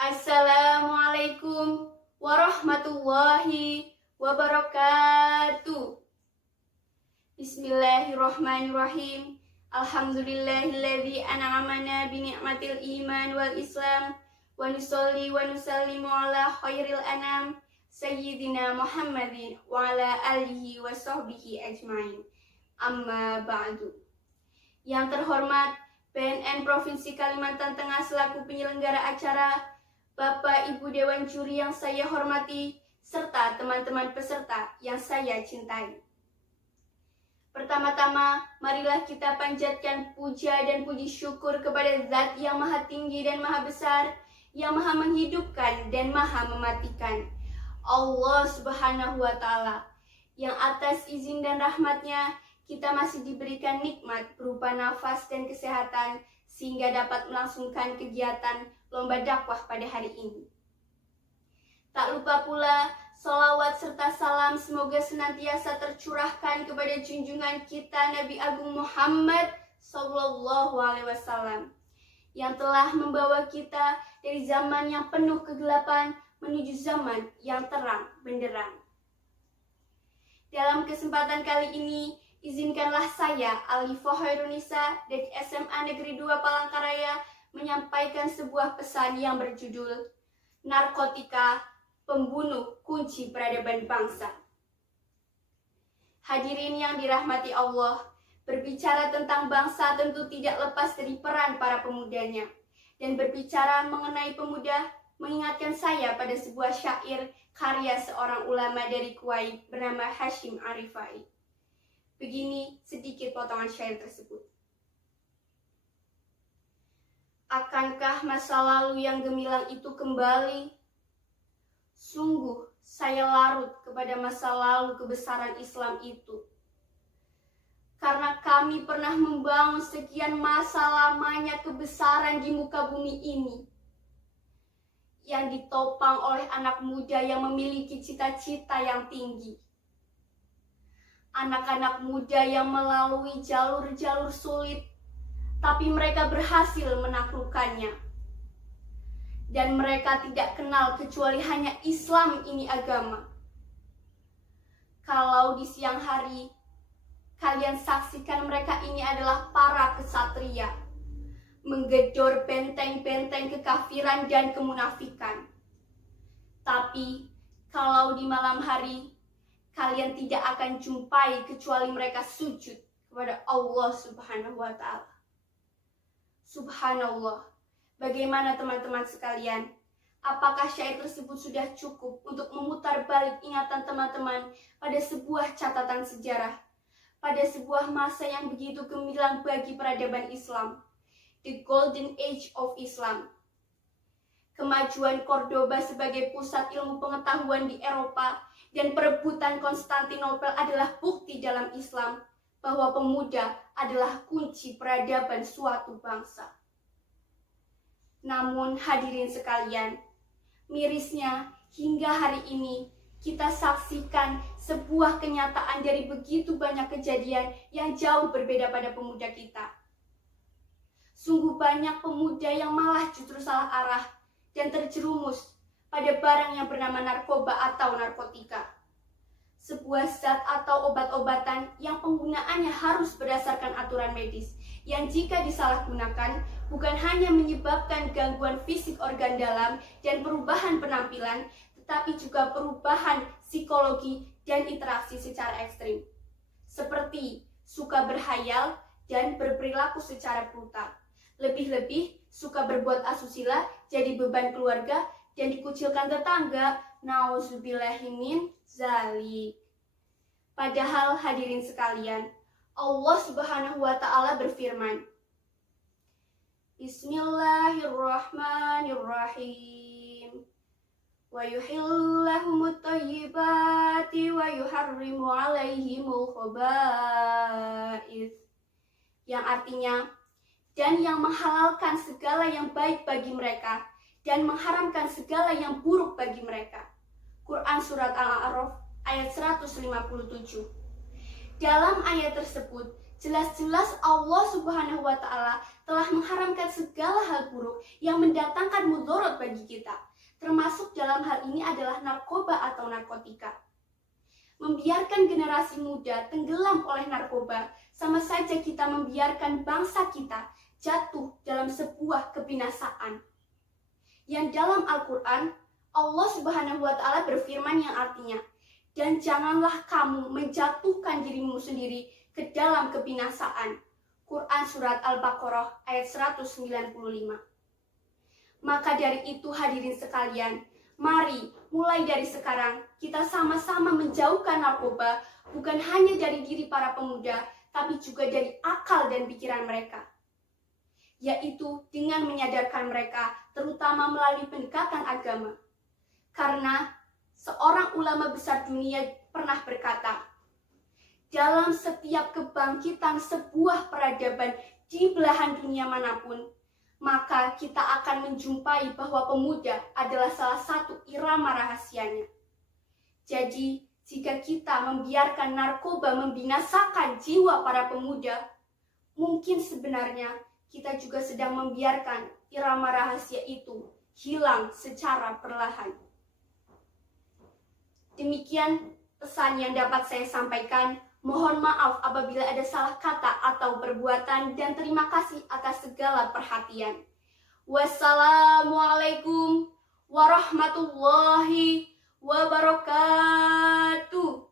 Assalamualaikum warahmatullahi wabarakatuh. Bismillahirrahmanirrahim. Alhamdulillahilladzi an'amana bi ni'matil iman wal islam wa nusolli wa nusallimu ala khairil anam sayyidina Muhammadin wa ala alihi wa sahbihi ajmain. Amma ba'du. Yang terhormat PNN Provinsi Kalimantan Tengah selaku penyelenggara acara, Bapak Ibu Dewan Juri yang saya hormati, serta teman-teman peserta yang saya cintai. Pertama-tama, marilah kita panjatkan puja dan puji syukur kepada Zat yang Maha Tinggi dan Maha Besar, yang Maha menghidupkan dan Maha mematikan, Allah Subhanahu wa Ta'ala, yang atas izin dan rahmatnya kita masih diberikan nikmat berupa nafas dan kesehatan sehingga dapat melangsungkan kegiatan lomba dakwah pada hari ini. Tak lupa pula, sholawat serta salam semoga senantiasa tercurahkan kepada junjungan kita Nabi Agung Muhammad SAW yang telah membawa kita dari zaman yang penuh kegelapan menuju zaman yang terang benderang. Dalam kesempatan kali ini, izinkanlah saya, Alifah Hoirunisa dari SMA Negeri 2 Palangkaraya, menyampaikan sebuah pesan yang berjudul Narkotika, Pembunuh Kunci Peradaban Bangsa. Hadirin yang dirahmati Allah, berbicara tentang bangsa tentu tidak lepas dari peran para pemudanya. Dan berbicara mengenai pemuda, mengingatkan saya pada sebuah syair karya seorang ulama dari Kuwait bernama Hashim Arifai. Begini sedikit potongan syair tersebut. Akankah masa lalu yang gemilang itu kembali? Sungguh saya larut kepada masa lalu kebesaran Islam itu. Karena kami pernah membangun sekian masa lamanya kebesaran di muka bumi ini, yang ditopang oleh anak muda yang memiliki cita-cita yang tinggi. Anak-anak muda yang melalui jalur-jalur sulit, tapi mereka berhasil menaklukkannya. Dan mereka tidak kenal kecuali hanya Islam ini agama. Kalau di siang hari, kalian saksikan mereka ini adalah para kesatria, menggedor benteng-benteng kekafiran dan kemunafikan. Tapi kalau di malam hari, kalian tidak akan jumpai kecuali mereka sujud kepada Allah Subhanahu wa Ta'ala. Subhanallah, bagaimana teman-teman sekalian? Apakah syair tersebut sudah cukup untuk memutar balik ingatan teman-teman pada sebuah catatan sejarah, pada sebuah masa yang begitu gemilang bagi peradaban Islam, the Golden Age of Islam? Kemajuan Cordoba sebagai pusat ilmu pengetahuan di Eropa dan perebutan Konstantinopel adalah bukti dalam Islam bahwa pemuda adalah kunci peradaban suatu bangsa. Namun hadirin sekalian, mirisnya hingga hari ini kita saksikan sebuah kenyataan dari begitu banyak kejadian yang jauh berbeda pada pemuda kita. Sungguh banyak pemuda yang malah justru salah arah dan terjerumus pada barang yang bernama narkoba atau narkotika. Sebuah zat atau obat-obatan yang penggunaannya harus berdasarkan aturan medis, yang jika disalahgunakan bukan hanya menyebabkan gangguan fisik organ dalam dan perubahan penampilan, tetapi juga perubahan psikologi dan interaksi secara ekstrim, seperti suka berhayal dan berperilaku secara brutal. Lebih-lebih suka berbuat asusila, jadi beban keluarga, dan dikucilkan tetangga. Nauzubillahi min zalik. Padahal hadirin sekalian, Allah Subhanahu wa Ta'ala berfirman, Bismillahirrahmanirrahim. Wa yuhillu lahumut thayyibati wa yuharrimu alaihimul khaba'ith. Yang artinya, dan yang menghalalkan segala yang baik bagi mereka dan mengharamkan segala yang buruk bagi mereka. Quran Surat Al-A'raf ayat 157. Dalam ayat tersebut Jelas-jelas Allah Subhanahu wa Ta'ala telah mengharamkan segala hal buruk yang mendatangkan mudarat bagi kita. Termasuk dalam hal ini adalah narkoba atau narkotika. Membiarkan generasi muda tenggelam oleh narkoba sama saja kita membiarkan bangsa kita jatuh dalam sebuah kebinasaan. Yang dalam Al-Quran, Allah Subhanahu wa Ta'ala berfirman yang artinya, dan janganlah kamu menjatuhkan dirimu sendiri ke dalam kebinasaan. Quran Surat Al-Baqarah ayat 195. Maka dari itu hadirin sekalian, mari mulai dari sekarang kita sama-sama menjauhkan narkoba, bukan hanya dari diri para pemuda, tapi juga dari akal dan pikiran mereka. Yaitu dengan menyadarkan mereka, terutama melalui pendekatan agama. Karena seorang ulama besar dunia pernah berkata, dalam setiap kebangkitan sebuah peradaban di belahan dunia manapun, maka kita akan menjumpai bahwa pemuda adalah salah satu irama rahasianya. Jadi, jika kita membiarkan narkoba membinasakan jiwa para pemuda, mungkin sebenarnya kita juga sedang membiarkan irama rahasia itu hilang secara perlahan. Demikian pesan yang dapat saya sampaikan. Mohon maaf apabila ada salah kata atau perbuatan, dan terima kasih atas segala perhatian. Wassalamualaikum warahmatullahi wabarakatuh.